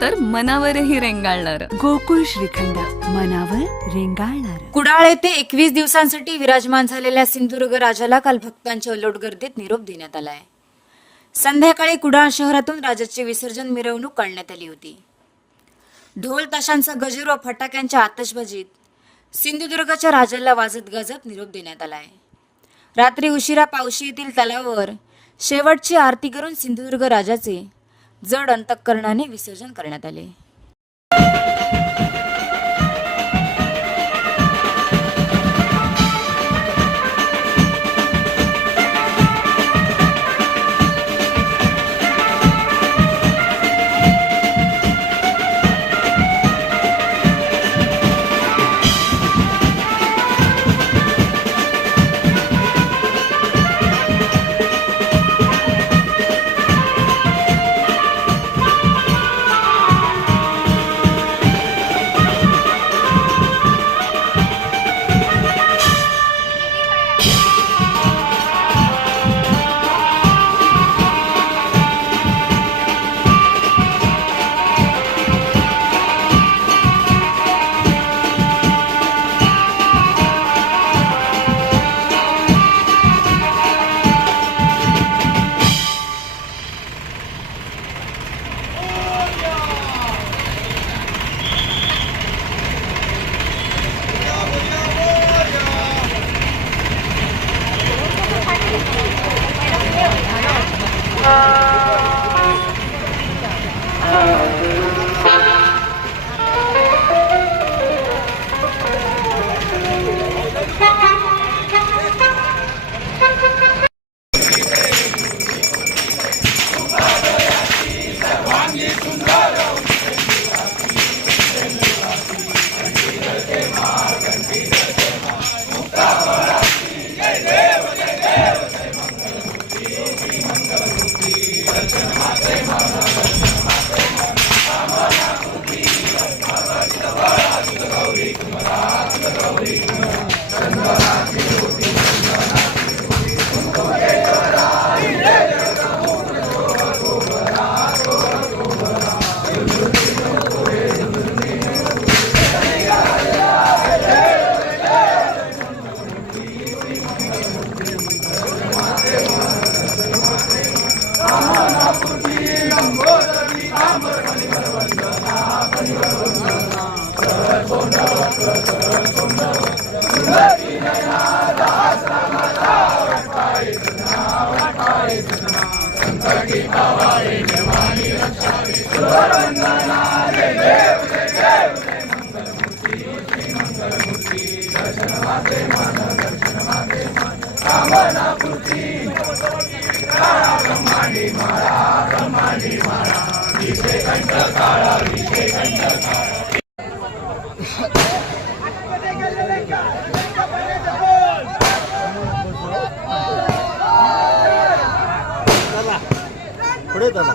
तर मनावरही रेंगाळणार. गोकुळ श्रीखंड मनावर रेंगाळणार. कुडाळ येथे एकवीस दिवसांसाठी विराजमान झालेल्या सिंधुदुर्ग राजाला काल भक्तांच्या उलट गर्दीत निरोप देण्यात आलाय संध्याकाळी कुडाळ शहरातून राजाचे विसर्जन मिरवणूक काढण्यात आली होती. ढोल ताशांचा गजर व फटाक्यांच्या आतषबाजीत सिंधुदुर्गच्या राजाला वाजत गाजत निरोप देण्यात आलाय रात्री उशिरा पावशी येथील तलावावर शेवटची आरती करून सिंधुदुर्ग राजाचे जड अंतःकरणाने विसर्जन करण्यात आले. पुढे चला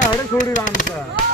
હવે છોડી રામ છે